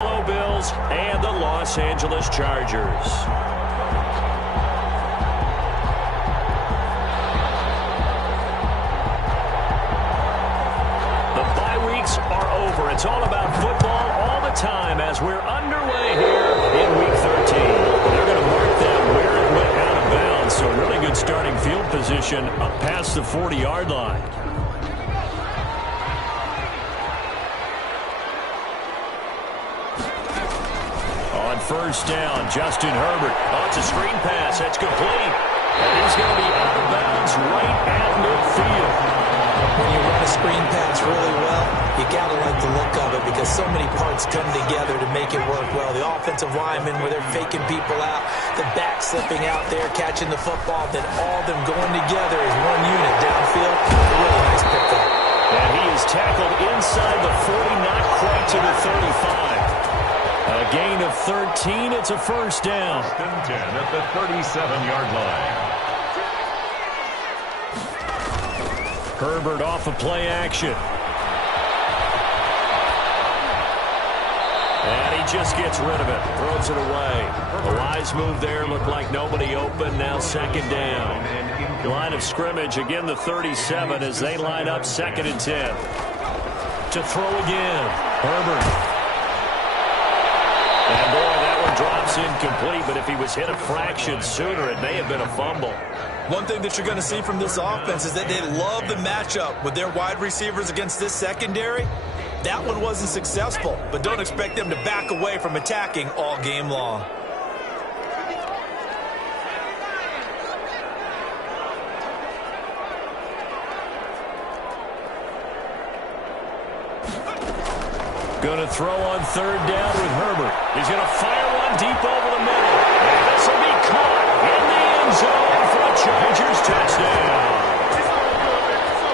Buffalo Bills and the Los Angeles Chargers. The bye weeks are over. It's all about football all the time as we're underway here in Week 13. They're going to mark that where it went out of bounds, so really good starting field position up past the 40-yard line. On first down, Justin Herbert. Oh, it's a screen pass. That's complete. And he's going to be out of bounds right at midfield. When you run a screen pass really well, you got to like the look of it because so many parts come together to make it work well. The offensive linemen, where they're faking people out, the back slipping out there, catching the football, then all of them going together as one unit downfield. A really nice pickup. And he is tackled inside the 40, not quite to the 35. A gain of 13. It's a first down. 10 at the 37-yard line. Herbert off of play action. And he just gets rid of it. Throws it away. A wise move there. Looked like nobody open. Now second down. Line of scrimmage. Again, the 37 as they line up 2nd and 10. To throw again. Herbert. And boy, that one drops incomplete. But if he was hit a fraction sooner, it may have been a fumble. One thing that you're going to see from this offense is that they love the matchup with their wide receivers against this secondary. That one wasn't successful, but don't expect them to back away from attacking all game long. Going to throw on third down with Herbert. He's going to fire one deep over the middle. And this will be caught in the end zone for a Chargers touchdown.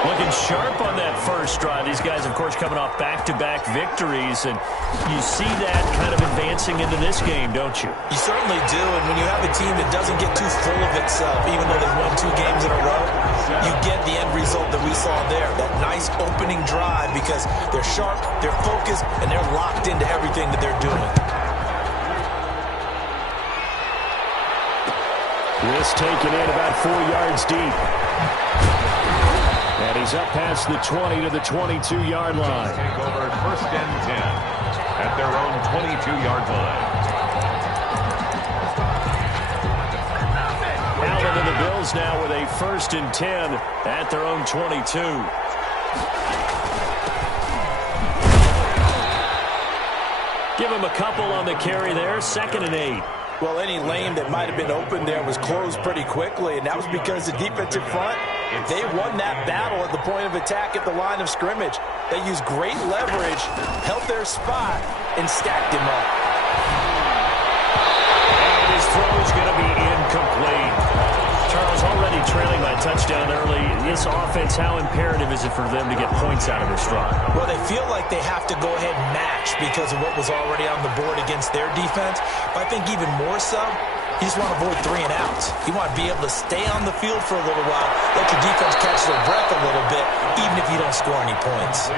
Looking sharp on that first drive. These guys, of course, coming off back-to-back victories. And you see that kind of advancing into this game, don't you? You certainly do. And when you have a team that doesn't get too full of itself, even though they've won 2 games in a row, you get the end result that we saw there. That nice opening drive because they're sharp, they're focused, and they're locked into everything that they're doing. This taken in about 4 yards deep. And he's up past the 20 to the 22-yard line. Take over 1st and 10 at their own 22-yard line. Allen and the Bills now with a 1st and 10 at their own 22. Give him a couple on the carry there. 2nd and 8. Well, any lane that might have been open there was closed pretty quickly, and that was because the defensive front, they won that battle at the point of attack at the line of scrimmage. They used great leverage, held their spot, and stacked him up. And his throw is going to be incomplete. Charles, already trailing by touchdown early. This offense, how imperative is it for them to get points out of this drive? Well, they feel like they have to go ahead and match because of what was already on the board against their defense. But I think even more so, you just want to avoid 3 and outs. You want to be able to stay on the field for a little while, let your defense catch their breath a little bit, even if you don't score any points.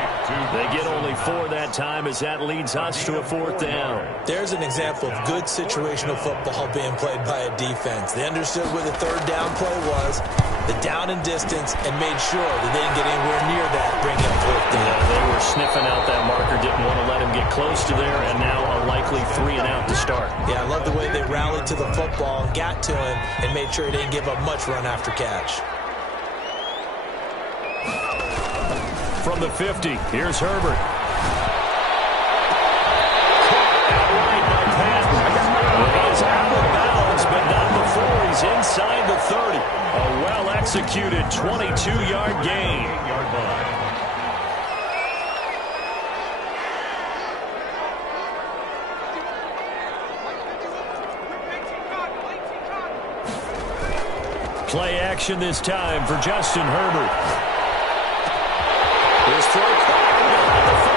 They get only 4 that time as that leads us to a 4th down. There's an example of good situational football being played by a defense. They understood where the 3rd down play was, the down and distance, and made sure that they didn't get anywhere near that, bringing up 4th down. Yeah, they were sniffing out that marker, didn't want to let him get close to there, and now a likely 3 and out to start. Yeah, I love the way they rallied to the football and got to him and made sure he didn't give up much run after catch. From the 50, here's Herbert. He is out of bounds, but not before he's inside the 30. A well-executed 22-yard gain. Play action this time for Justin Herbert. His throw caught behind the 5.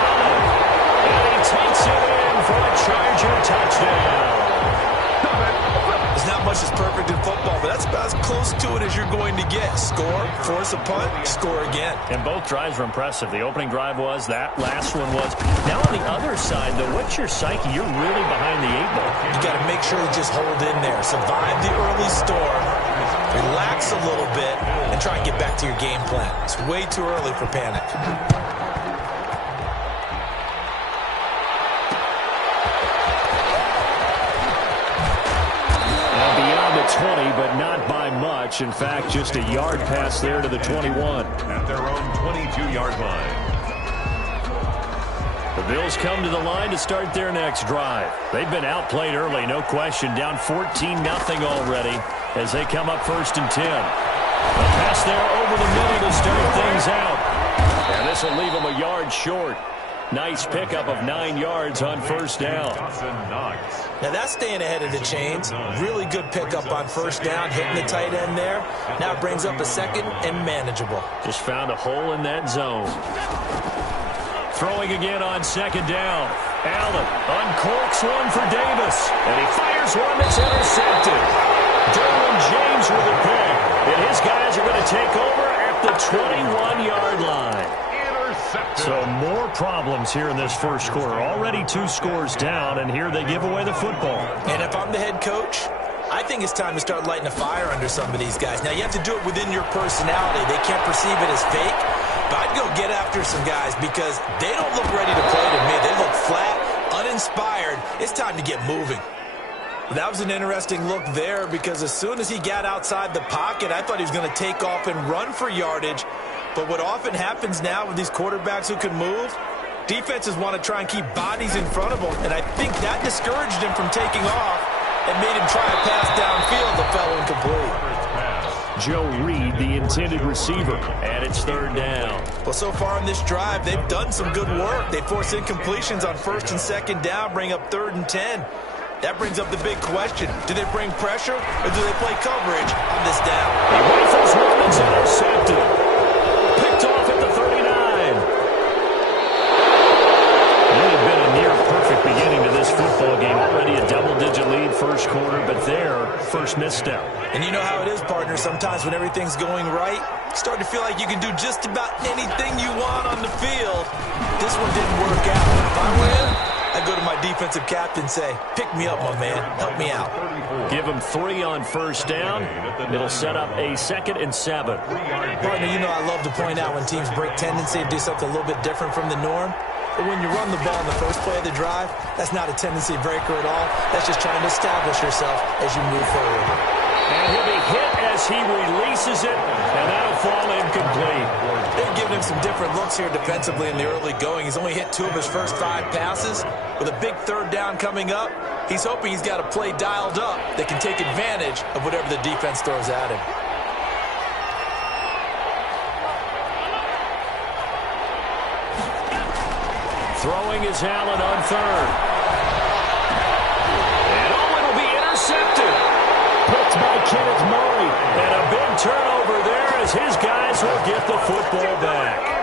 And he takes it in for a Charger touchdown. It's now not much is perfect in football, but that's about as close to it as you're going to get. Score, force a punt, score again. And both drives were impressive. The opening drive was, that last one was. Now on the other side, though, what's your psyche? You're really behind the 8 ball. You got to make sure to just hold in there. Survive the early storm, relax a little bit, and try and get back to your game plan. It's way too early for panic. Beyond the 20, but not by much. In fact, just a yard pass there to the 21. At their own 22-yard line. The Bills come to the line to start their next drive. They've been outplayed early, no question. Down 14-0 already as they come up 1st and 10. A pass there over the middle to start things out. And this will leave them a yard short. Nice pickup of 9 yards on 1st down. Now that's staying ahead of the chains. Really good pickup on 1st down, hitting the tight end there. Now it brings up a 2nd and manageable. Just found a hole in that zone. Throwing again on 2nd down. Allen uncorks one for Davis. And he fires one that's intercepted. Derwin James with a pick. And his guys are going to take over at the 21-yard line. So more problems here in this first quarter. Already 2 scores down, and here they give away the football. And if I'm the head coach, I think it's time to start lighting a fire under some of these guys. Now, you have to do it within your personality. They can't perceive it as fake. But I'd go get after some guys because they don't look ready to play to me. They look flat, uninspired. It's time to get moving. That was an interesting look there because as soon as he got outside the pocket, I thought he was going to take off and run for yardage. But what often happens now with these quarterbacks who can move, defenses want to try and keep bodies in front of them. And I think that discouraged him from taking off and made him try a pass downfield that fell incomplete. Joe Reed, the intended receiver, and it's 3rd down. Well, so far in this drive, they've done some good work. They force incompletions on 1st and 2nd down, bring up 3rd and 10. That brings up the big question. Do they bring pressure or do they play coverage on this down? He rifles one that's intercepted. Picked off at the 39. It had been a near-perfect beginning to this football game. Already a double-digit lead first quarter, but their first misstep. And you know how it is, partner. Sometimes when everything's going right, you start to feel like you can do just about anything you want on the field. This one didn't work out. If I win, I go to my defensive captain and say, pick me up, my man. Help me out. Give him 3 on 1st down. It'll set up a 2nd and 7. Partner, you know I love to point out when teams break tendency and do something a little bit different from the norm. But when you run the ball in the first play of the drive, that's not a tendency breaker at all. That's just trying to establish yourself as you move forward. And he'll be hit as he releases it, and that'll fall incomplete. They've given him some different looks here defensively in the early going. He's only hit 2 of his first 5 passes. With a big 3rd down coming up, he's hoping he's got a play dialed up that can take advantage of whatever the defense throws at him. Throwing is Allen on 3rd. And it'll be intercepted. Picked by Kenneth Murray. And a big turnover there as his guys will get the football back.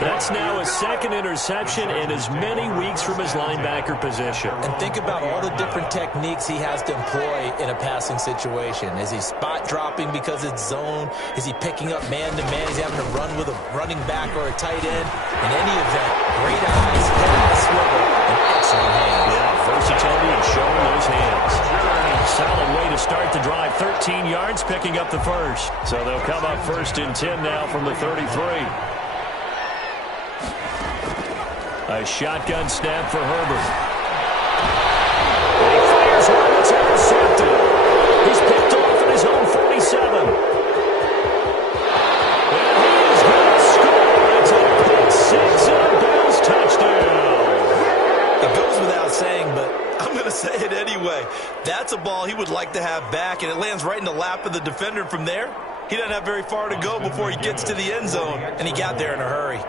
That's now his 2nd interception in as many weeks from his linebacker position. And think about all the different techniques he has to employ in a passing situation. Is he spot dropping because it's zone? Is he picking up man-to-man? Is he having to run with a running back or a tight end? In any event, great eyes, head on a swivel, and excellent hands. Yeah, versatility and showing those hands. Solid way to start the drive. 13 yards, picking up the first. So they'll come up 1st and 10 now from the 33. A shotgun snap for Herbert. And he fires one that's intercepted. He's picked off at his own 47. And he is going to score. It's a pick 6 and a Bills touchdown. It goes without saying, but I'm going to say it anyway. That's a ball he would like to have back, and it lands right in the lap of the defender from there. He doesn't have very far to go before he gets to the end zone, and he got there in a hurry.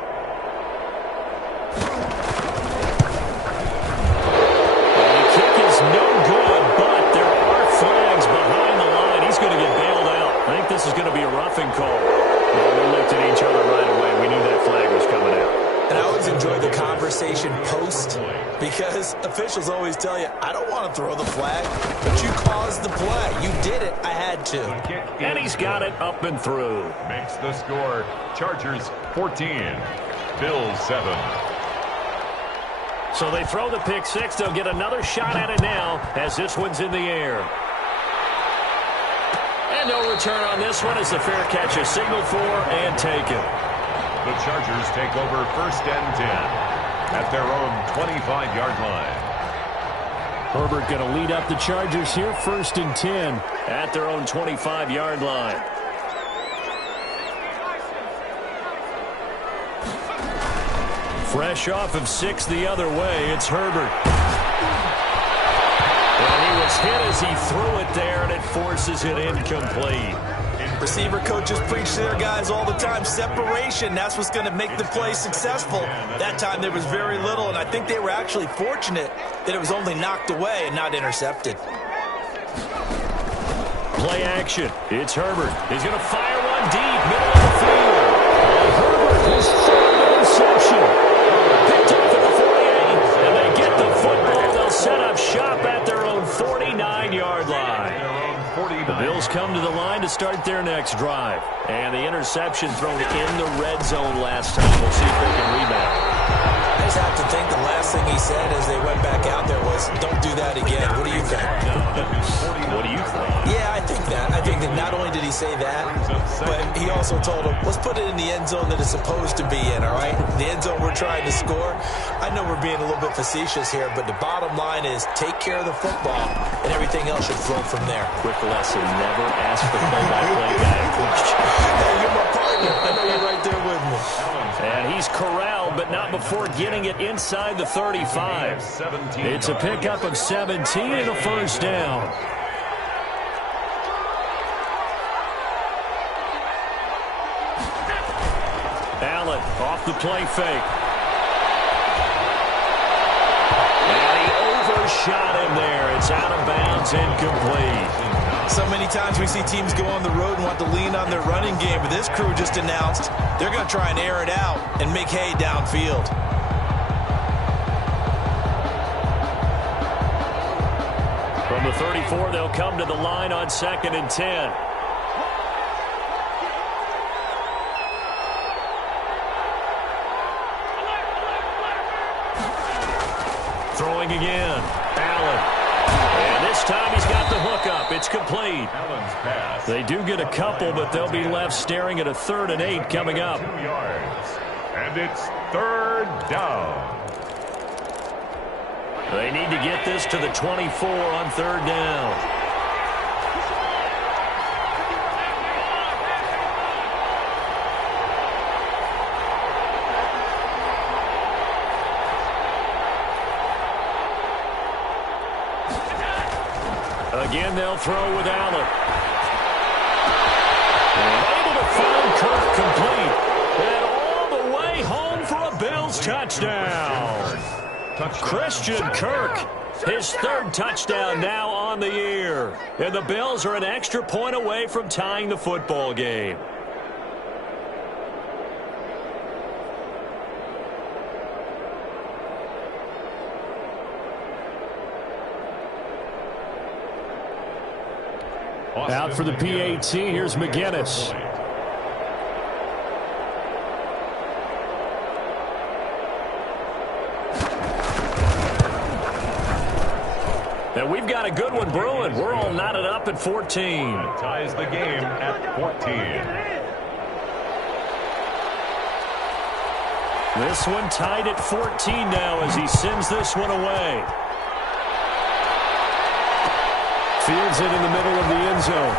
No good, but there are flags behind the line. He's going to get bailed out. I think this is going to be a roughing call. Well, we looked at each other right away. We knew that flag was coming out. And I always enjoy the conversation post because officials always tell you, I don't want to throw the flag, but you caused the play. You did it. I had to. And he's got it up and through. Makes the score. Chargers 14, Bills 7. So they throw the pick six. They'll get another shot at it now as this one's in the air. And no return on this one as the fair catch is signaled for and taken. The Chargers take over 1st and 10 at their own 25-yard line. Herbert going to lead up the Chargers here, 1st and 10 at their own 25-yard line. Fresh off of 6 the other way, it's Herbert. And he was hit as he threw it there, and it forces it incomplete. Receiver coaches preach to their guys all the time. Separation, that's what's going to make the play successful. That time there was very little, and I think they were actually fortunate that it was only knocked away and not intercepted. Play action. It's Herbert. He's going to fire one deep, middle of the field. And Herbert, his third interception. Picked up at the 48, and they get the football. They'll set up shop at their own 49-yard line. The Bills come to the line to start their next drive. And the interception thrown in the red zone last time. We'll see if they can rebound. I just have to think the last thing he said as they went back out there was, don't do that again. What do you think? What do you think? Yeah, I think that. I think that not only did he say that, but he also told him, let's put it in the end zone that it's supposed to be in, all right? The end zone we're trying to score. I know we're being a little bit facetious here, but the bottom line is take care of the football, and everything else should flow from there. Quick lesson, never ask the play-by-play guy a question. Hey, you're my partner. I know you're right there with me. And he's corralled, but not before getting it inside the 35. It's a pickup of 17 and a first down. Allen off the play fake. And he overshot him there. It's out of bounds, incomplete. So many times we see teams go on the road and want to lean on their running game, but this crew just announced they're going to try and air it out and make hay downfield. From the 34, they'll come to the line on 2nd and 10. Throwing again. Allen. And this time he's got the hookup. It's complete. Allen's pass. They do get a couple, but they'll be left staring at a 3rd and 8 coming up. 2 yards. And it's 3rd down. They need to get this to the 24 on 3rd down. Again, they'll throw with Allen. And able to find Kirk complete. And all the way home for a Bills touchdown. Christian Kirk, his 3rd touchdown now on the year. And the Bills are an extra point away from tying the football game. Out for the PAT, here's McGinnis. And we've got a good one brewing. We're all knotted up at 14. Ties the game at 14. This one tied at 14 now as he sends this one away. Fields it in the middle of the end zone.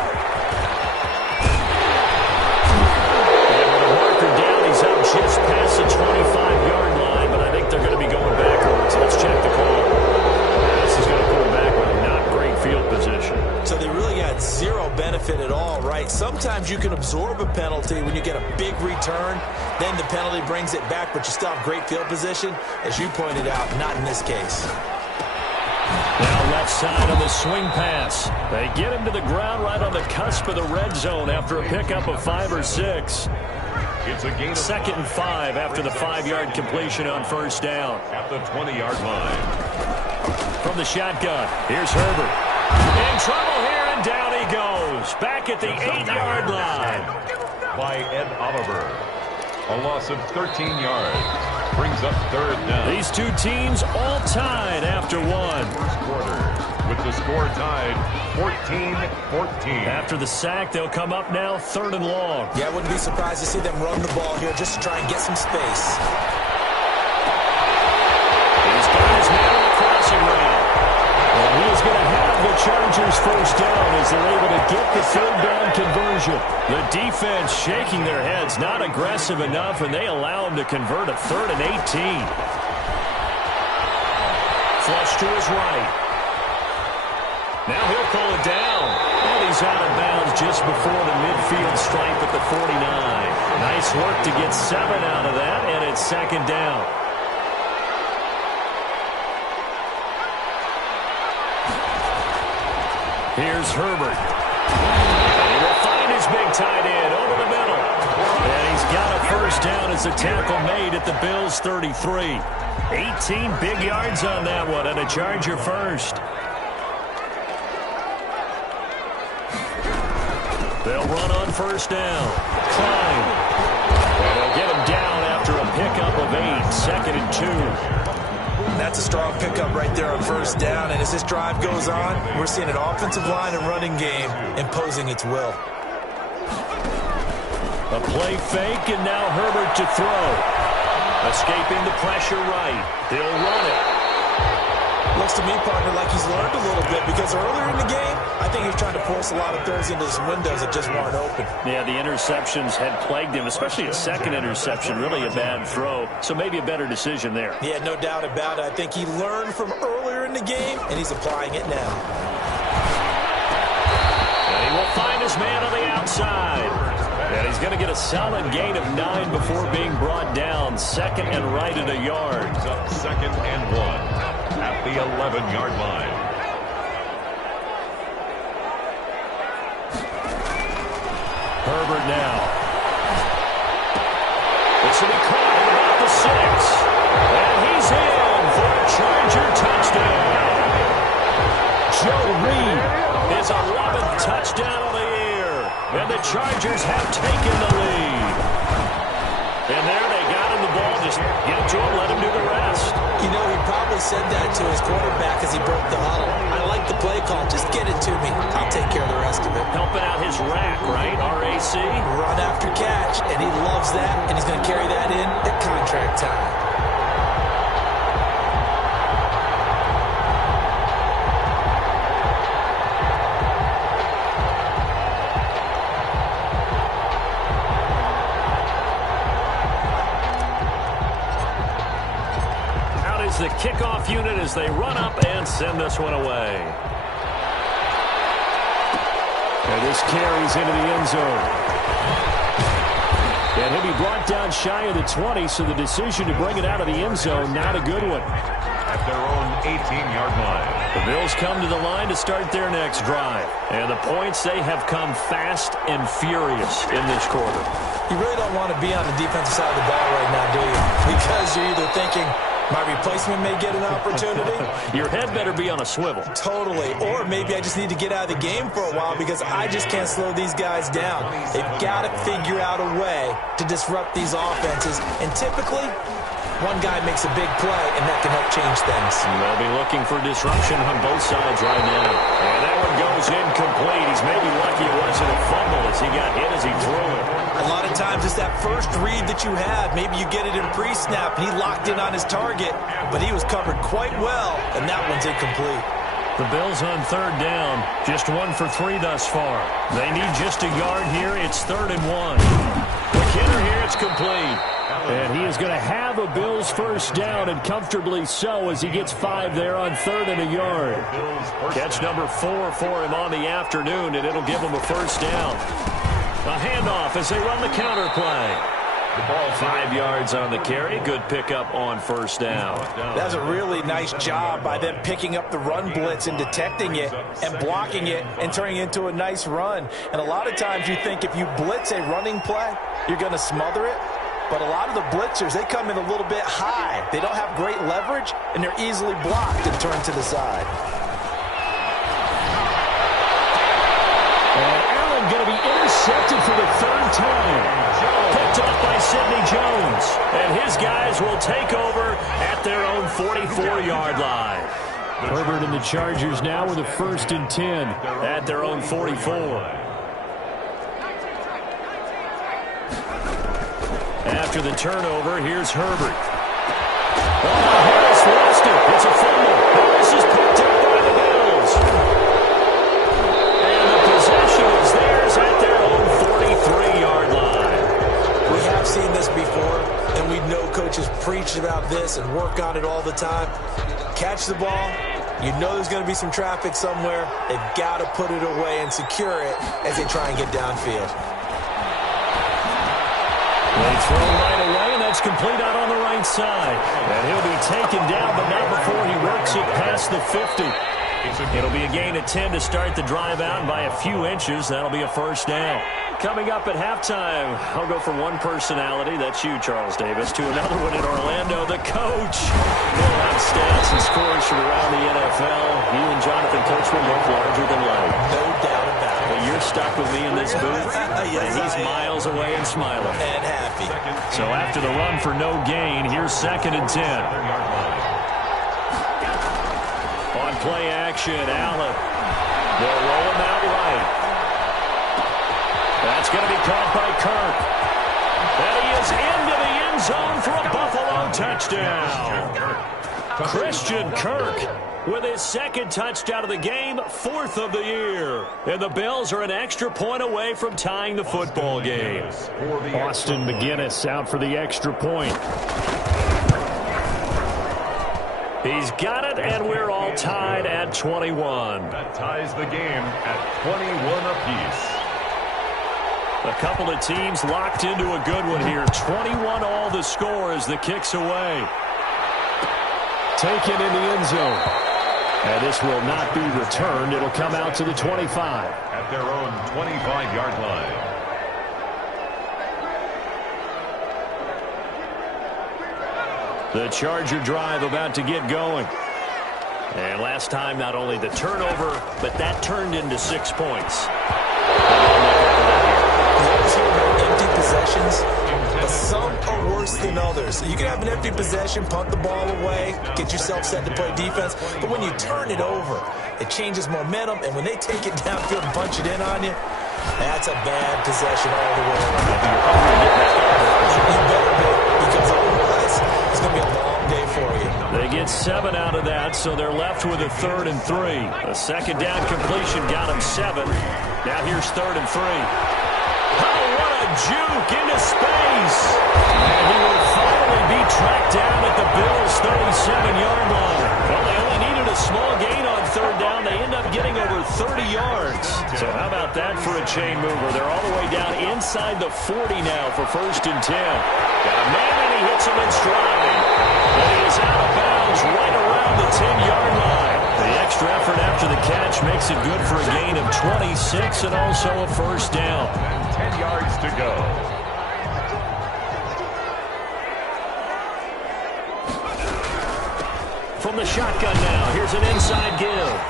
And with a marker down, he's up just past the 25-yard line, but I think they're going to be going backwards. Let's check the call. This is going to put him back with a not great field position. So they really got zero benefit at all, right? Sometimes you can absorb a penalty when you get a big return, then the penalty brings it back, but you still have great field position. As you pointed out, not in this case. Now left side on the swing pass. They get him to the ground right on the cusp of the red zone after a pickup of 5 or 6. It's a gain of 2nd and 5 after the 5-yard completion on 1st down. at the 20-yard line. from the shotgun. Here's Herbert. In trouble here, and down he goes. Back at the 8-yard line. By Ed Oliver. A loss of 13 yards. Brings up third down. These two teams all tied after one. First quarter with the score tied 14-14. After the sack, they'll come up now 3rd and long. Yeah, I wouldn't be surprised to see them run the ball here just to try and get some space. He's got his man on the crossing route. And he is going to have the Chargers first down as they're able to get the 3rd down conversion. The defense shaking their heads, not aggressive enough, and they allow him to convert a 3rd and 18. Flush to his right. Now he'll pull it down. And he's out of bounds just before the midfield stripe at the 49. Nice work to get 7 out of that, and it's 2nd down. Here's Herbert. And he will find his big tight end over the middle. And he's got a first down as the tackle made at the Bills' 33. 18 big yards on that one, and a Charger first. They'll run on first down. Klein. And they'll get him down after a pickup of 8. 2nd and 2. That's a strong pickup right there on first down. And as this drive goes on, we're seeing an offensive line and running game imposing its will. A play fake, and now Herbert to throw. Escaping the pressure right. He'll run it. Looks to me, partner, like he's learned a little bit because earlier in the game, I think he was trying to force a lot of throws into some windows that just weren't open. Yeah, the interceptions had plagued him, especially a second interception, really a bad throw. So maybe a better decision there. Yeah, no doubt about it. I think he learned from earlier in the game, and he's applying it now. And he will find his man on the outside. And he's going to get a solid gain of 9 before being brought down. 2nd and right at a yard. Up 2nd and 1 at the 11-yard line. Herbert now. This will be caught at about the 6. And he's in for a Charger touchdown. Joe Reed, his 11th touchdown of the year. And the Chargers have taken the lead. And there they got him the ball. Just get it to him, let him do the rest. You know, he probably said that to his quarterback as he broke the huddle. I like the play call. Just get it to me. I'll take care of the rest of it. Helping out his rack, right? RAC. Run after catch, and he loves that, and he's going to carry that in at contract time. The kickoff unit as they run up and send this one away. And this carries into the end zone. And he'll be brought down shy of the 20, so the decision to bring it out of the end zone, not a good one. At their own 18-yard line. The Bills come to the line to start their next drive. And the points, they have come fast and furious in this quarter. You really don't want to be on the defensive side of the ball right now, do you? Because you're either thinking, my replacement may get an opportunity. Your head better be on a swivel. Totally. Or maybe I just need to get out of the game for a while because I just can't slow these guys down. They've got to figure out a way to disrupt these offenses. And typically, one guy makes a big play, and that can help change things. They'll be looking for disruption on both sides right now. And that one goes incomplete. He's maybe lucky it wasn't a fumble as he got hit as he threw it. A lot of times it's that first read that you have. Maybe you get it in pre-snap, and he locked in on his target, but he was covered quite well, and that one's incomplete. The Bills on 3rd down, just 1 for 3 thus far. They need just a yard here. It's 3rd and 1. McKinnon here, it's complete. And he is going to have a Bills first down, and comfortably so as he gets 5 there on 3rd and a yard. Catch number 4 for him on the afternoon, and it'll give him a first down. A handoff as they run the counter play. The ball 5 yards on the carry. Good pickup on first down. That's a really nice job by them picking up the run blitz and detecting it and blocking it and turning it into a nice run. And a lot of times you think if you blitz a running play, you're going to smother it. but a lot of the blitzers, they come in a little bit high. They don't have great leverage, and they're easily blocked and turned to the side. And Allen going to be intercepted for the third time. Picked off by Sidney Jones. And his guys will take over at their own 44-yard line. Herbert and the Chargers now with a 1st and 10 at their own 44. After the turnover, here's Herbert. Harris lost it. It's a fumble. Harris is picked up by the Bills. And the possession is theirs at their own 43-yard line. We have seen this before, and we know coaches preach about this and work on it all the time. Catch the ball. You know there's going to be some traffic somewhere. They've got to put it away and secure it as they try and get downfield. They throw right away, and that's complete out on the right side. And he'll be taken down, but not before he works it past the 50. It'll be a gain of 10 to start the drive out, and by a few inches, that'll be a 1st down. Coming up at halftime, I'll go from one personality, that's you, Charles Davis, to another one in Orlando, the coach. We'll have stats and scores from around the NFL. You and Jonathan Coachman both larger than life. No doubt about it. But you're stuck with me in this booth, and he's miles away and smiling. And happy. So after the run for no gain, here's 2nd and 10. On play action, Allen. They'll roll him out right. That's going to be caught by Kirk. And he is into the end zone for a Buffalo touchdown. Christian Kirk with his 2nd touchdown of the game, 4th of the year. And the Bills are an extra point away from tying the football game. Austin McGinnis out for the extra point. He's got it, and we're all tied at 21. That ties the game at 21 apiece. A couple of teams locked into a good one here. 21 all the score as the kick's away. Taken in the end zone. And this will not be returned. It'll come out to the 25. At their own 25-yard line. The Charger drive about to get going. And last time, not only the turnover, but that turned into 6 points. Empty possessions, but some are worse than others. You can have an empty possession, punt the ball away, get yourself set to play defense, but when you turn it over, it changes momentum, and when they take it downfield and punch it in on you, that's a bad possession all the way around. You better be, because otherwise, it's going to be a long day for you. They get 7 out of that, so they're left with a 3rd and 3. A 2nd down completion got them 7. Now here's 3rd and 3. Oh, what a juke into space. And he will finally be tracked down at the Bills' 37-yard line. Well, they only needed a small gain on 3rd down. They end up getting over 30 yards. So how about that for a chain mover? They're all the way down inside the 40 now for 1st and 10. Got a man, and he hits him in stride. And he is out of bounds right around the 10-yard line. The extra effort after the catch makes it good for a gain of 26 and also a 1st down. 10 yards to go. From the shotgun now, here's an inside give.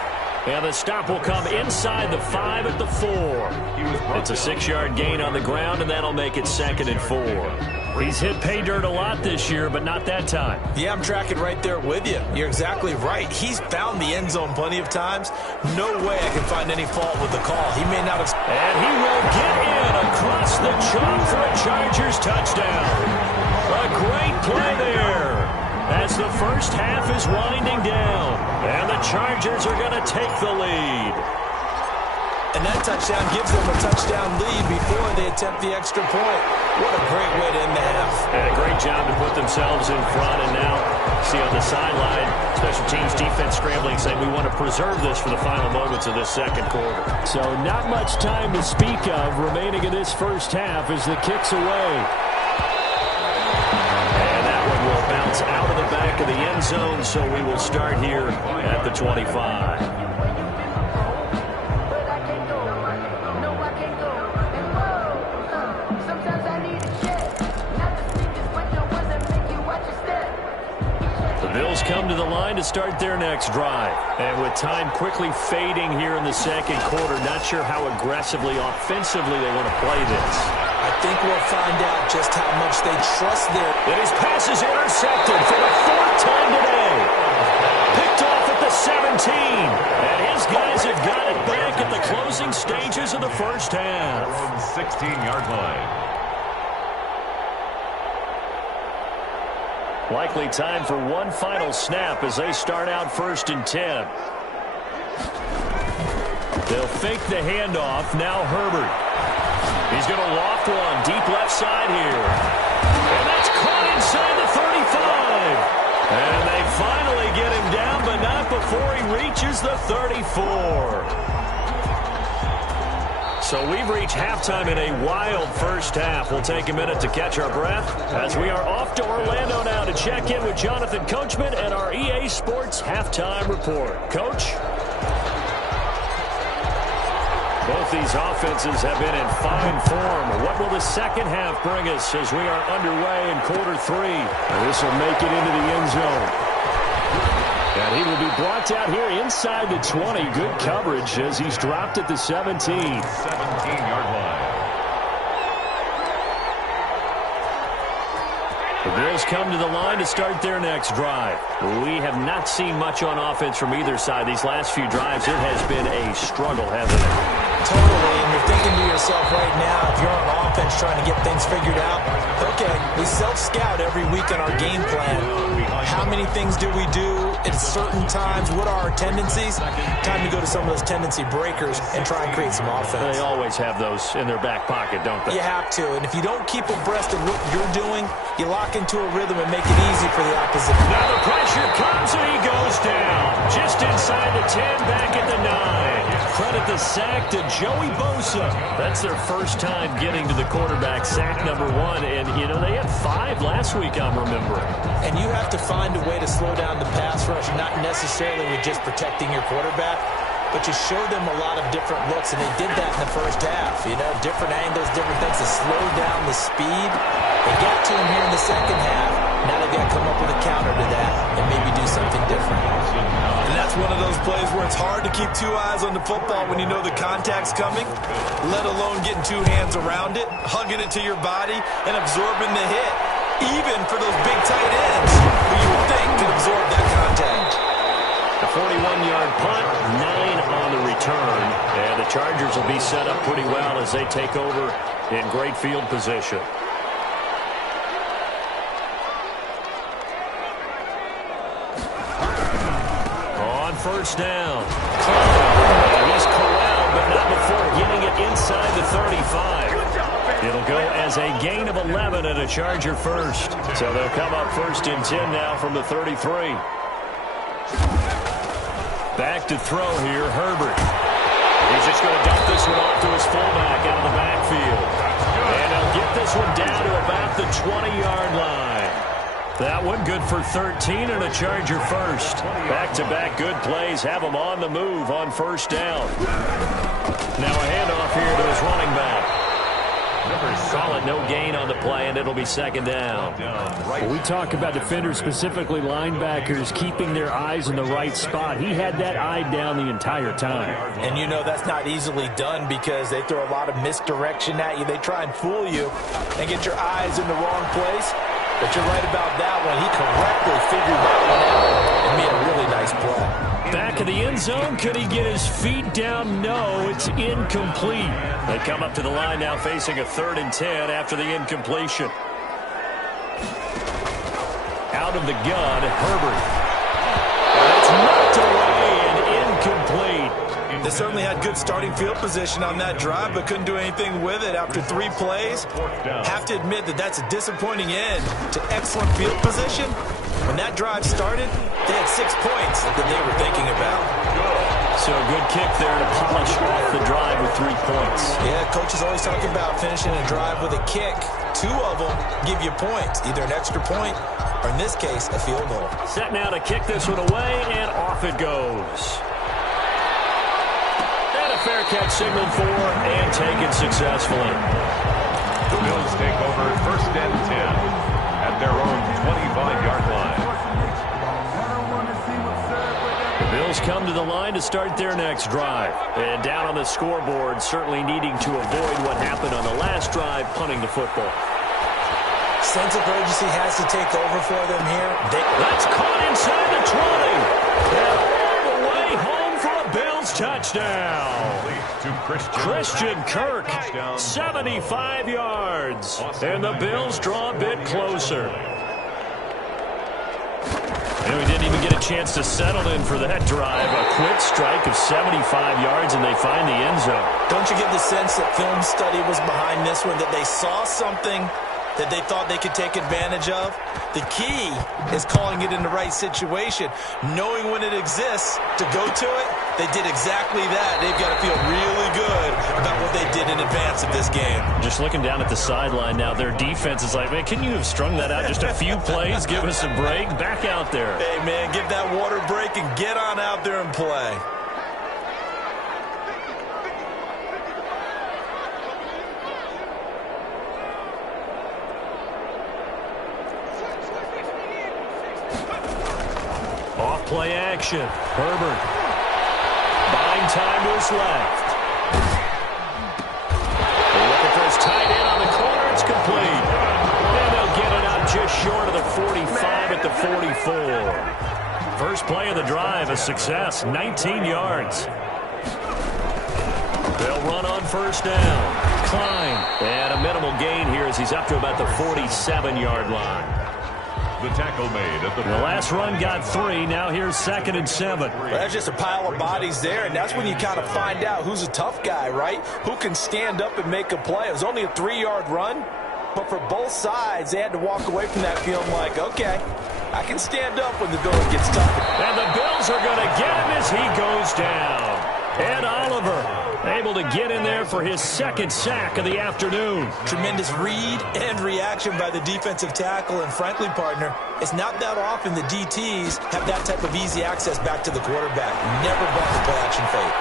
And the stop will come inside the 5 at the 4. It's a 6-yard gain on the ground, and that'll make it 2nd and 4. He's hit pay dirt a lot this year, but not that time. Yeah, I'm tracking right there with you. You're exactly right. He's found the end zone plenty of times. No way I can find any fault with the call. He may not have... And he will get in across the chalk for a Chargers touchdown. A great play there as the first half is winding down. And the Chargers are going to take the lead. And that touchdown gives them a touchdown lead before they attempt the extra point. What a great way to end the half. And a great job to put themselves in front. And now, see on the sideline, special teams defense scrambling, saying we want to preserve this for the final moments of this 2nd quarter. So not much time to speak of remaining in this first half as the kick's away. And that one will bounce out of the back of the end zone, so we will start here at the 25. come to the line to start their next drive. And with time quickly fading here in the second quarter, not sure how aggressively, offensively they want to play this. I think we'll find out just how much they trust their... And his pass is intercepted for the fourth time today. Picked off at the 17. And his guys have got it back at the closing stages of the first half. 16-yard line. Likely time for one final snap as they start out 1st and 10. They'll fake the handoff. Now Herbert. He's going to loft one deep left side here. And that's caught inside the 35. And they finally get him down, but not before he reaches the 34. So we've reached halftime in a wild first half. We'll take a minute to catch our breath as we are off to Orlando now to check in with Jonathan Coachman and our EA Sports Halftime Report. Coach? Both these offenses have been in fine form. What will the second half bring us as we are underway in quarter 3? This will make it into the end zone. And he will be brought down here inside the 20. Good coverage as he's dropped at the 17. 17-yard line. The Bills come to the line to start their next drive. We have not seen much on offense from either side. These last few drives, it has been a struggle, hasn't it? Totally, and you're thinking to yourself right now, if you're on offense trying to get things figured out, okay, we self-scout every week on our game plan. How many things do we do at certain times? What are our tendencies? Time to go to some of those tendency breakers and try and create some offense. They always have those in their back pocket, don't they? You have to, and if you don't keep abreast of what you're doing, you lock into a rhythm and make it easy for the opposite. Now the pressure comes and he goes down. Just inside the 10, back at the 9. Credit the sack to Joey Bosa. That's their first time getting to the quarterback, sack number 1. And, you know, they had 5 last week, I'm remembering. And you have to find a way to slow down the pass rush, not necessarily with just protecting your quarterback, but you show them a lot of different looks, and they did that in the first half. You know, different angles, different things to slow down the speed. They got to him here in the second half. Now they've got to come up with a counter to that and maybe do something different. And that's one of those plays where it's hard to keep 2 eyes on the football when you know the contact's coming, let alone getting 2 hands around it, hugging it to your body, and absorbing the hit, even for those big tight ends who you would think could absorb that contact. The 41-yard punt, 9 on the return, and the Chargers will be set up pretty well as they take over in great field position. First down. He's corralled, but not before getting it inside the 35. It'll go as a gain of 11 and a Charger first. So they'll come up 1st and 10 now from the 33. Back to throw here, Herbert. He's just going to dump this one off to his fullback out of the backfield. And he'll get this one down to about the 20-yard line. That one good for 13 and a Charger first. Back-to-back good plays have him on the move on first down. Now a handoff here to his running back. Solid, no gain on the play, and it'll be second down. When we talk about defenders, specifically linebackers, keeping their eyes in the right spot. He had that eye down the entire time. And you know that's not easily done because they throw a lot of misdirection at you. They try and fool you and get your eyes in the wrong place. But you're right about that one. He correctly figured that one out and made a really nice play. Back of the end zone. Could he get his feet down? No, it's incomplete. They come up to the line now facing a 3rd and 10 after the incompletion. Out of the gun, Herbert. That's knocked away and incomplete. They certainly had good starting field position on that drive, but couldn't do anything with it after 3 plays. Have to admit that that's a disappointing end to excellent field position. When that drive started, they had 6 points that they were thinking about. So a good kick there to polish off the drive with 3 points. Yeah, coaches always talk about finishing a drive with a kick. 2 of them give you points, either an extra point or, in this case, a field goal. Set now to kick this one away, and off it goes. Fair catch signaled for and taken successfully. The Bills take over 1st and 10 at their own 25-yard line. Bills come to the line to start their next drive. And down on the scoreboard, certainly needing to avoid what happened on the last drive, punting the football. Sense of urgency has to take over for them here. That's caught inside the 20. And all the way home for a Bills touchdown. Christian Kirk, 75 yards. And the Bills draw a bit closer. And we didn't even get a chance to settle in for that drive. A quick strike of 75 yards, and they find the end zone. Don't you get the sense that film study was behind this one, that they saw something that they thought they could take advantage of? The key is calling it in the right situation. Knowing when it exists to go to it, they did exactly that. They've got to feel really good about what they did in advance of this game. Just looking down at the sideline now, their defense is like, man, can you have strung that out just a few plays? Give us a break. Back out there. Hey, man, give that water break and get on out there and play. Play action. Herbert. Buying time to his left. They're looking for his tight end on the corner. It's complete. And they'll get it up just short of the 45 at the 44. First play of the drive, a success. 19 yards. They'll run on first down. Klein. And a minimal gain here as he's up to about the 47-yard line. The tackle made at the last run got 3. Now here's 2nd and 7. Well, that's just a pile of bodies there, and that's when you kind of find out who's a tough guy, right? Who can stand up and make a play. It was only a 3-yard run, but for both sides, they had to walk away from that feeling like, okay, I can stand up when the going gets tough. And the Bills are going to get him as he goes down. Ed Oliver able to get in there for his 2nd sack of the afternoon. Tremendous read and reaction by the defensive tackle. And frankly, partner, it's not that often the DTs have that type of easy access back to the quarterback. Never brought the play action fake.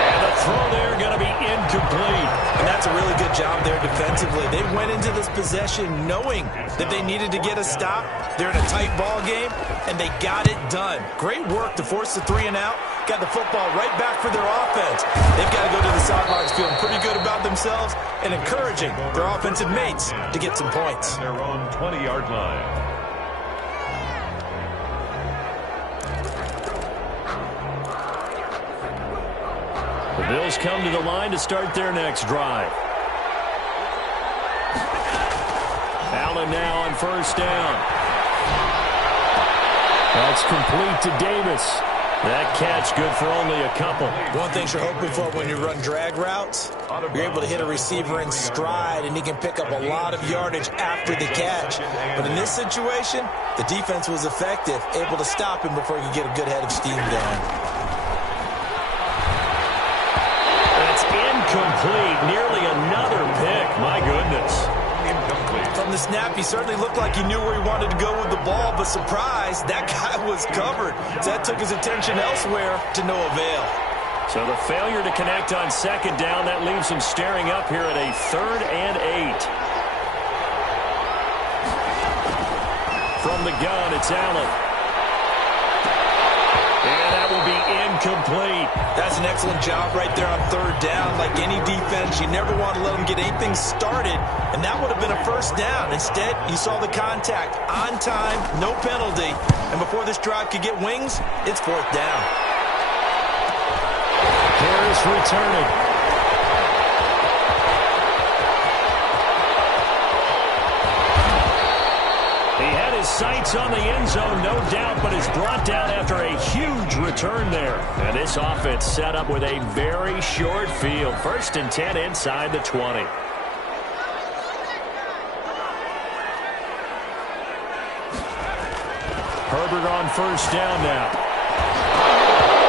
And the throw there going to be incomplete. And that's a really good job there defensively. They went into this possession knowing that they needed to get a stop. They're in a tight ball game, and they got it done. Great work to force the 3 and out. Got the football right back for their offense. They've got to go to the sidelines feeling pretty good about themselves and encouraging their offensive mates to get some points. Their own 20-yard line. The Bills come to the line to start their next drive. Allen now on first down. That's complete to Davis. That catch good for only a couple. One thing you're hoping for when you run drag routes, you're able to hit a receiver in stride, and he can pick up a lot of yardage after the catch. But in this situation, the defense was effective, able to stop him before he could get a good head of steam going. That's incomplete. Nearly another pick. My goodness. From the snap, he certainly looked like he knew where he wanted to go with the ball, but surprise, that guy was covered. So that took his attention elsewhere to no avail. So the failure to connect on 2nd down, that leaves him staring up here at a 3rd and 8. From the gun, it's Allen. And that will be incomplete. That's an excellent job right there on 3rd down. Like any defense, you never want to let them get anything started, and that would have been a first down. Instead, you saw the contact on time, no penalty, and before this drive could get wings, it's 4th down. Harris returning. He had his sights on the end zone, no doubt, but is brought down after a huge return there. And this offense set up with a very short field. 1st and 10 inside the 20. Herbert on first down now.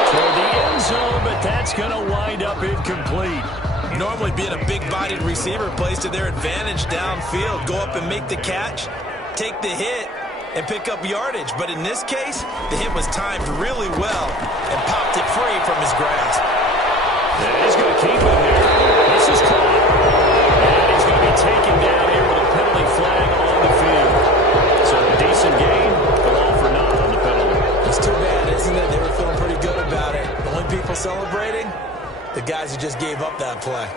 Toward the end zone, but that's going to wind up incomplete. Normally being a big-bodied receiver plays to their advantage downfield. Go up and make the catch, take the hit, and pick up yardage. But in this case, the hit was timed really well and popped it free from his grasp. And he's going to keep it here. This is caught. And he's going to be taken down here with a penalty flag on the field. So a decent game, but all for naught on the penalty. It's too bad. celebrating? The guys who just gave up that play.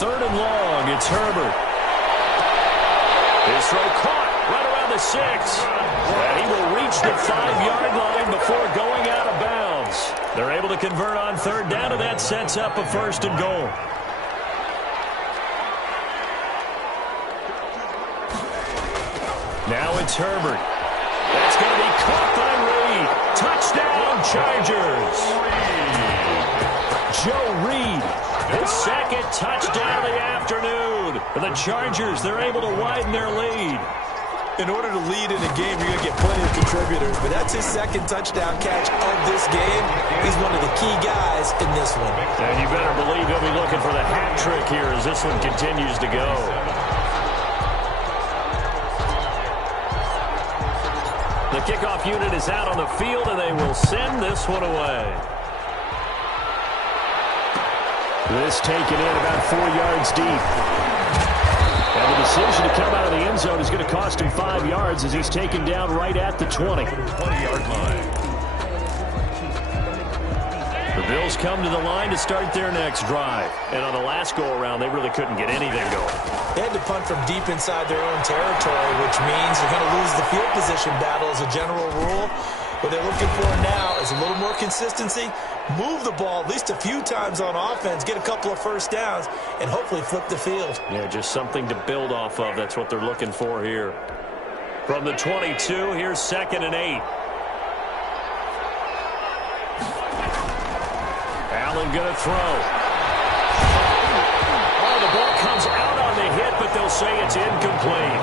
Third and long, it's Herbert. His throw caught right around the 6. And he will reach the 5-yard line before going out of bounds. They're able to convert on third down, and that sets up a first and goal. Now it's Herbert. That's going to be caught by Reed. Touchdown, Chargers. Joe Reed, his second touchdown of the afternoon. For the Chargers, they're able to widen their lead. In order to lead in a game, you're going to get plenty of contributors, but that's his second touchdown catch of this game. He's one of the key guys in this one. And you better believe he'll be looking for the hat trick here as this one continues to go. The kickoff unit is out on the field, and they will send this one away. This taken in about 4 yards deep. And the decision to come out of the end zone is going to cost him 5 yards as he's taken down right at the 20. 20-yard line. The Bills come to the line to start their next drive. And on the last go-around, they really couldn't get anything going. They had to punt from deep inside their own territory, which means they're going to lose the field position battle as a general rule. What they're looking for now is a little more consistency, move the ball at least a few times on offense, get a couple of first downs, and hopefully flip the field. Yeah, just something to build off of. That's what they're looking for here. From the 22, here's 2nd and 8. Allen going to throw. Oh, the ball comes out on the hit, but they'll say it's incomplete.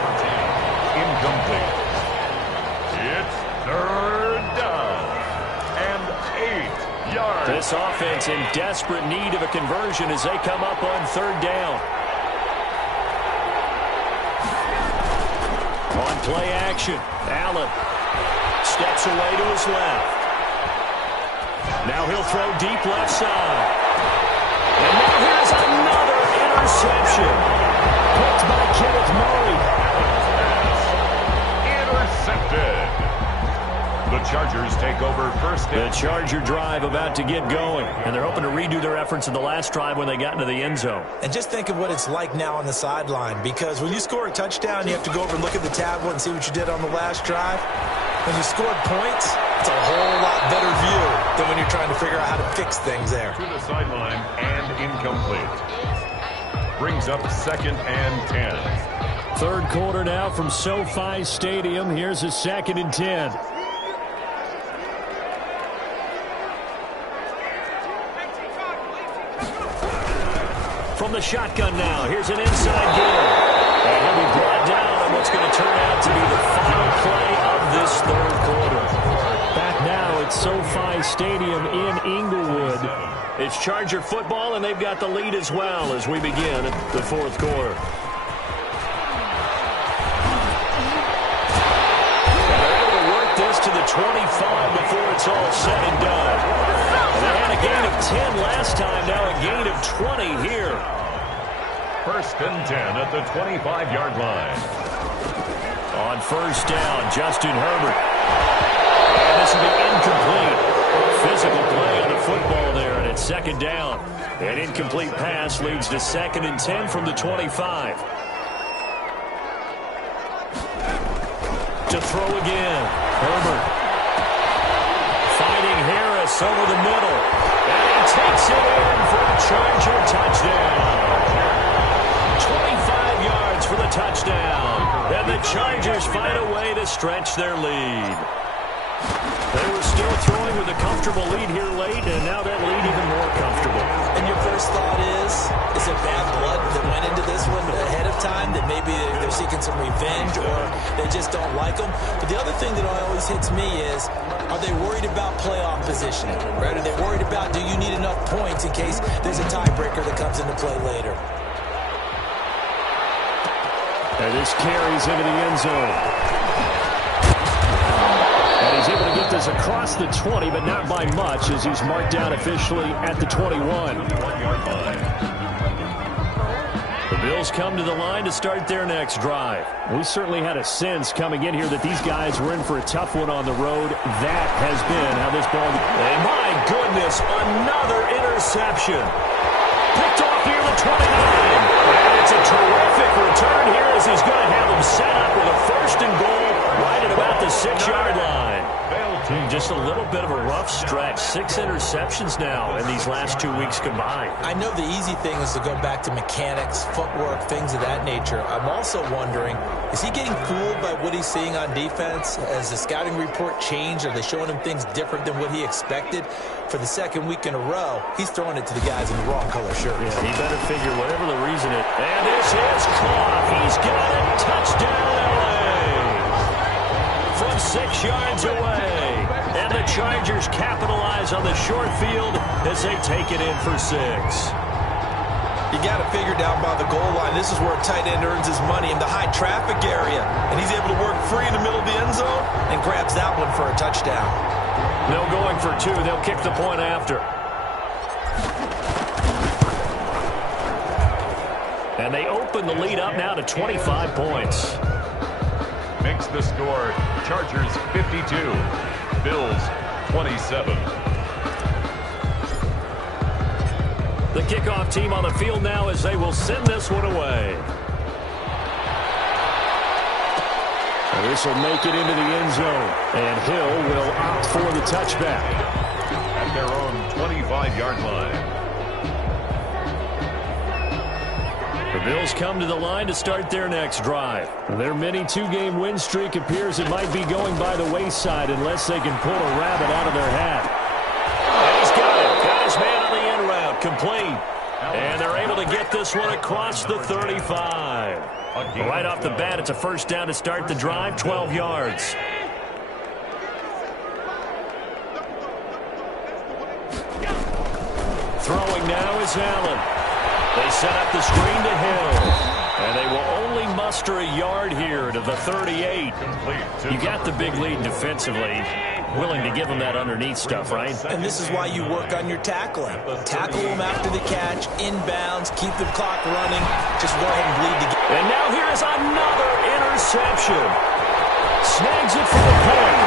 Incomplete. It's third down and 8 yards. This offense in desperate need of a conversion as they come up on third down. On play action, Allen steps away to his left. Now he'll throw deep left side. And now here's another interception. Picked by Kenneth Murray. Intercepted. The Chargers take over first. The Charger drive about to get going. And they're hoping to redo their efforts in the last drive when they got into the end zone. And just think of what it's like now on the sideline, because when you score a touchdown, you have to go over and look at the tablet and see what you did on the last drive. When you scored points, it's a whole lot better view than when you're trying to figure out how to fix things there. To the sideline and incomplete. Brings up 2nd and 10. Third quarter now from SoFi Stadium. Here's a 2nd and 10. From the shotgun now, here's an inside game. And he'll be brought down on what's going to turn out to be the final play of this third quarter. Back now at SoFi Stadium in Inglewood. It's Charger football, and they've got the lead as well as we begin the fourth quarter. And they're able to work this to the 25 before it's all said and done. And they had a gain of 10 last time, now a gain of 20 here. First and 10 at the 25-yard line. On first down, Justin Herbert. And this will be incomplete. Physical play on the football there, and it's 2nd down. An incomplete pass leads to 2nd and 10 from the 25. To throw again, Herbert. Finding Harris over the middle. And he takes it in for a Charger touchdown. 25 yards for the touchdown. And the Chargers find a way to stretch their lead. They were still throwing with a comfortable lead here late, and now that lead even more comfortable. And your first thought is it bad blood that went into this one ahead of time, that maybe they're seeking some revenge or they just don't like them? But the other thing that always hits me is, are they worried about playoff positioning? Right? Are they worried about, do you need enough points in case there's a tiebreaker that comes into play later? And this carries into the end zone. And he's able to get this across the 20, but not by much, as he's marked down officially at the 21. 1-yard line. The Bills come to the line to start their next drive. We certainly had a sense coming in here that these guys were in for a tough one on the road. That has been how this ball... And my goodness, another interception. Picked off near the 29. And it's a terrific return here as he's going to have them set up with a first and goal right at about the 6-yard line. Just a little bit of a rough stretch. 6 interceptions now in these last 2 weeks combined. I know the easy thing is to go back to mechanics, footwork, things of that nature. I'm also wondering, is he getting fooled by what he's seeing on defense? Has the scouting report changed? Are they showing him things different than what he expected? For the second week in a row, he's throwing it to the guys in the wrong color shirts. Yeah, he better figure whatever the reason it. And this is caught. He's got it. Touchdown, LA. From 6 yards away. And the Chargers capitalize on the short field as they take it in for 6. You got to figure down by the goal line. This is where a tight end earns his money in the high traffic area. And he's able to work free in the middle of the end zone and grabs that one for a touchdown. No going for 2. They'll kick the point after. And they open the lead up now to 25 points. Makes the score Chargers 52, Bills 27. The kickoff team on the field now as they will send this one away. This will make it into the end zone. And Hill will opt for the touchback. At their own 25-yard line. The Bills come to the line to start their next drive. Their mini 2-game win streak appears it might be going by the wayside unless they can pull a rabbit out of their hat. And he's got it. Got his man on the end route. Complete. And they're able to get this one across the 35. Right off the bat, it's a first down to start the drive, 12 yards. Throwing now is Allen. They set up the screen to Hill. And they will only muster a yard here to the 38. You got the big lead defensively. Willing to give them that underneath stuff, right? And this is why you work on your tackling. Tackle them after the catch, inbounds, keep the clock running. Just go ahead and bleed the game. And now here is another interception. Snags it for the point.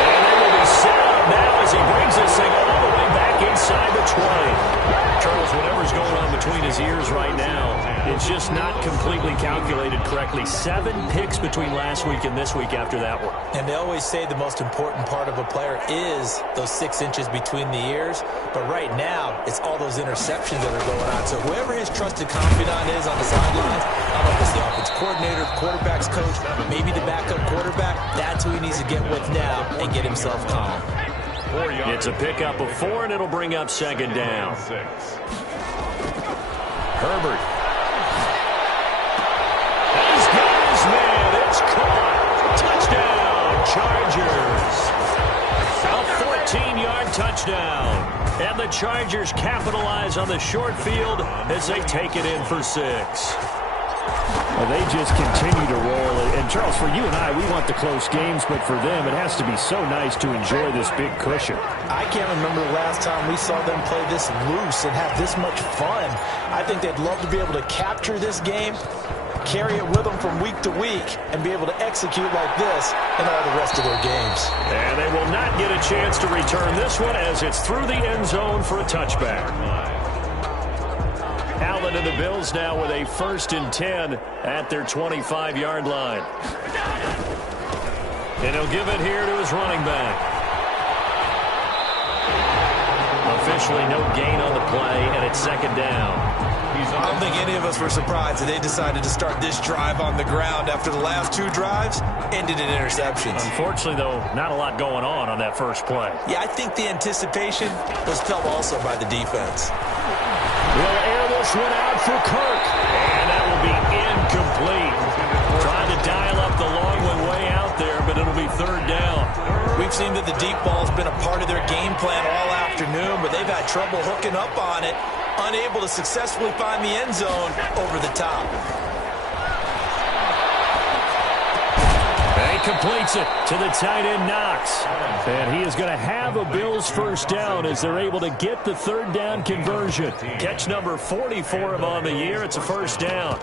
And they will be set up now as he brings this thing all the way back inside the 20. Charles, whatever's going on between his ears right now, it's just not completely calculated correctly. 7 picks between last week and this week after that one. And they always say the most important part of a player is those 6 inches between the ears. But right now, it's all those interceptions that are going on. So whoever his trusted confidant is on the sidelines, I don't know if it's the offense coordinator, the quarterback's coach, maybe the backup quarterback, that's who he needs to get with now and get himself calm. It's a pickup of 4, and it'll bring up second down. Herbert. He's got his man. It's caught. Touchdown, Chargers. A 14-yard touchdown. And the Chargers capitalize on the short field as they take it in for 6. Well, they just continue to roll. And, Charles, for you and I, we want the close games, but for them, it has to be so nice to enjoy this big cushion. I can't remember the last time we saw them play this loose and have this much fun. I think they'd love to be able to capture this game, carry it with them from week to week, and be able to execute like this in all the rest of their games. And they will not get a chance to return this one as it's through the end zone for a touchback. Allen and the Bills now with a 1st and 10 at their 25-yard line. And he'll give it here to his running back. Officially no gain on the play, and it's second down. I don't think any of us were surprised that they decided to start this drive on the ground after the last 2 drives ended in interceptions. Unfortunately, though, not a lot going on that first play. Yeah, I think the anticipation was felt also by the defense. Will air this one out for Kirk. And that will be incomplete. Trying to dial up the long one way out there, but it'll be 3rd down. We've seen that the deep ball's been a part of their game plan all afternoon, but they've had trouble hooking up on it, unable to successfully find the end zone over the top. They completes it to the tight end, Knox. And he is going to have a Bills first down as they're able to get the third down conversion. Catch number 40 for him on the year. It's a first down.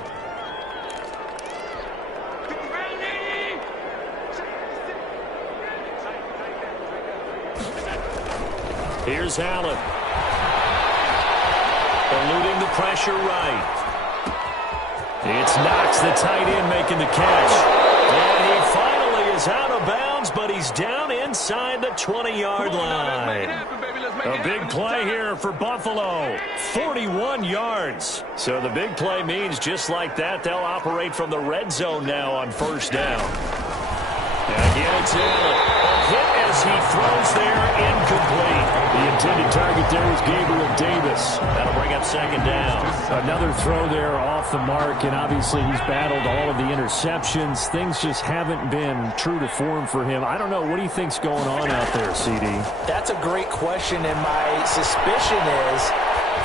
Here's Allen. Eluding the pressure right. It's Knox, the tight end, making the catch. And he finally is out of bounds, but he's down inside the 20-yard line. A big play here for Buffalo. 41 yards. So the big play means just like that, they'll operate from the red zone now on first down. Again, it's Allen. A hit as he throws there, incomplete. The intended target there was Gabriel Davis. That'll bring up second down. Another throw there off the mark, and obviously he's battled all of the interceptions. Things just haven't been true to form for him. I don't know. What do you think's going on out there, CD? That's a great question, and my suspicion is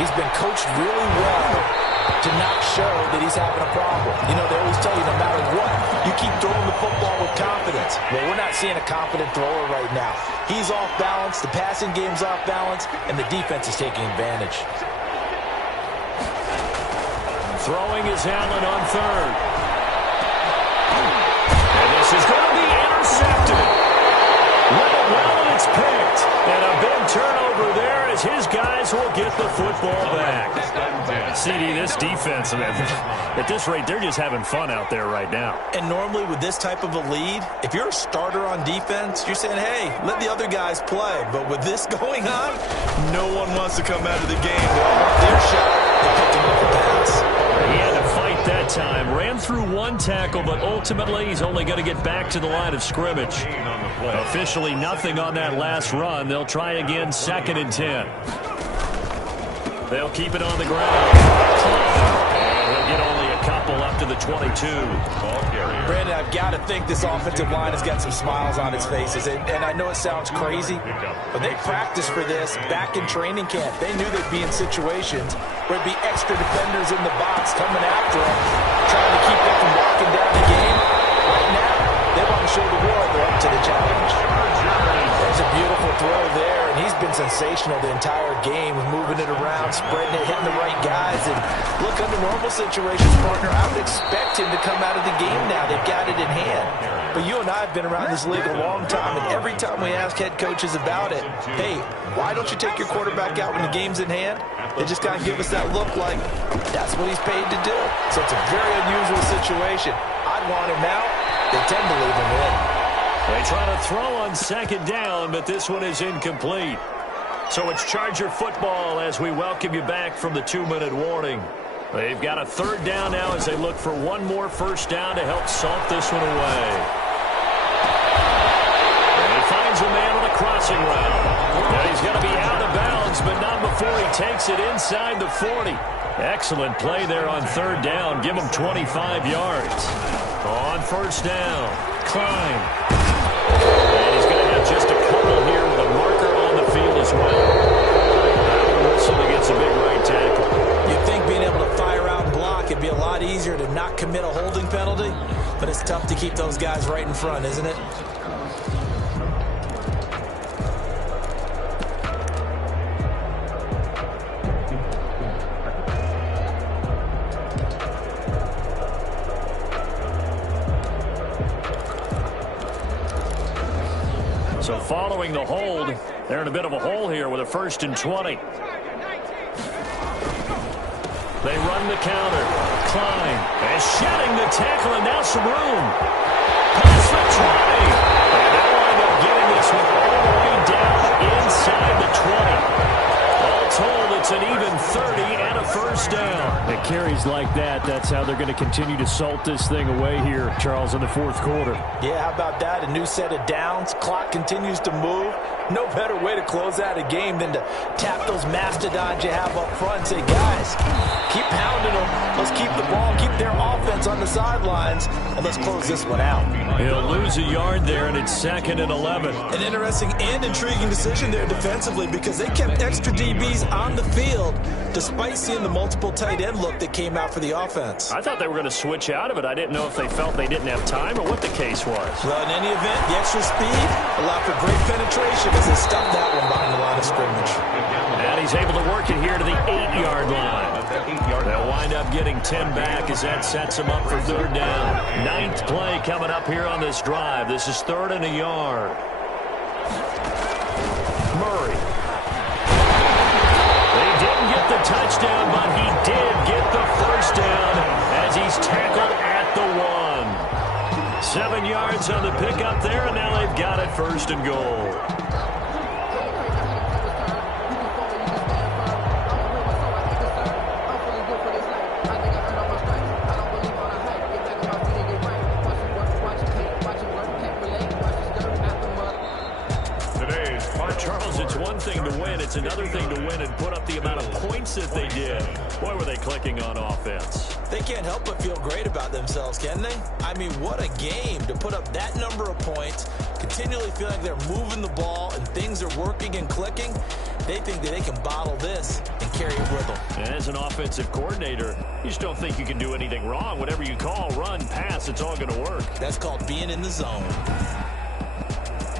he's been coached really well to not show that he's having a problem. You know, they always tell you no matter what, you keep throwing the football with confidence. Well, we're not seeing a confident thrower right now. He's off balance, the passing game's off balance, and the defense is taking advantage. Throwing is Allen on third. And this is going to be intercepted. Let it well, and it's picked. And a big turnover there as his guys will get the football back. CD, this defense, at this rate, they're just having fun out there right now. And normally with this type of a lead, if you're a starter on defense, you're saying, hey, let the other guys play. But with this going on, no one wants to come out of the game. They all want their shot. They picked him up the pass. He had to fight that time. Ran through one tackle, but ultimately he's only going to get back to the line of scrimmage. Officially nothing on that last run. They'll try again, 2nd and 10. They'll keep it on the ground. And he'll get only a couple up to the 22. Brandon, I've got to think this offensive line has got some smiles on its faces. And I know it sounds crazy, but they practiced for this back in training camp. They knew they'd be in situations where there'd be extra defenders in the box coming after them, trying to keep them from walking down the game. Right now, they want to show the world they're up to the challenge. There's a beautiful throw there, and he's been sensational the entire game, moving it around, spreading it, hitting the right guys. And look, under normal situations, partner, I would expect him to come out of the game now. They've got it in hand. But you and I have been around this league a long time, and every time we ask head coaches about it, hey, why don't you take your quarterback out when the game's in hand? They just kind of give us that look like that's what he's paid to do. So it's a very unusual situation. I'd want him out. They tend to leave him in. They try to throw on 2nd down, but this one is incomplete. So it's Charger football as we welcome you back from the 2-minute warning. They've got a 3rd down now as they look for one more first down to help salt this one away. And he finds a man on a crossing route. Now he's going to be out of bounds, but not before he takes it inside the 40. Excellent play there on 3rd down. Give him 25 yards. On first down, Klein. And he's going to have just a couple here with a marker on the field as well. Wilson against a big right tackle. You'd think being able to fire out and block, it'd be a lot easier to not commit a holding penalty, but it's tough to keep those guys right in front, isn't it? So following the hold, they're in a bit of a hole here with a 1st and 20. They run the counter. Klein is shedding the tackle, and now some room. Pass for 20. And they'll wind up getting this one all the way down inside the 20. All told, it's an even 30 and a first down. It carries like that. That's how they're going to continue to salt this thing away here, Charles, in the 4th quarter. Yeah, how about that? A new set of downs. Clock continues to move. No better way to close out a game than to tap those mastodons you have up front and say, guys, keep pounding them. Let's keep the ball, keep their offense on the sidelines, and let's close this one out. He'll lose a yard there, and it's 2nd and 11. An interesting and intriguing decision there defensively because they kept extra DBs on the field despite seeing the multiple tight end look that came out for the offense. offense. I thought they were going to switch out of it. I didn't know if they felt they didn't have time or what the case was. Well, in any event, the extra speed allowed for great penetration as they stuffed that one behind the line of scrimmage. And he's able to work it here to the 8-yard line. They'll wind up getting 10 back as that sets them up for third down. 9th play coming up here on this drive. This is 3rd and a yard. Murray. They didn't get the touchdown, but he did get the first down as he's tackled at the 1. 7 yards on the pickup there, and now they've got it 1st and goal. Charles, it's one thing to win. It's another thing to win and put up the amount of points that they did. Boy, were they clicking on offense. They can't help but feel great about themselves, can they? I mean, what a game to put up that number of points, continually feel like they're moving the ball and things are working and clicking. They think that they can bottle this and carry it with them. As an offensive coordinator, you just don't think you can do anything wrong. Whatever you call, run, pass, it's all going to work. That's called being in the zone.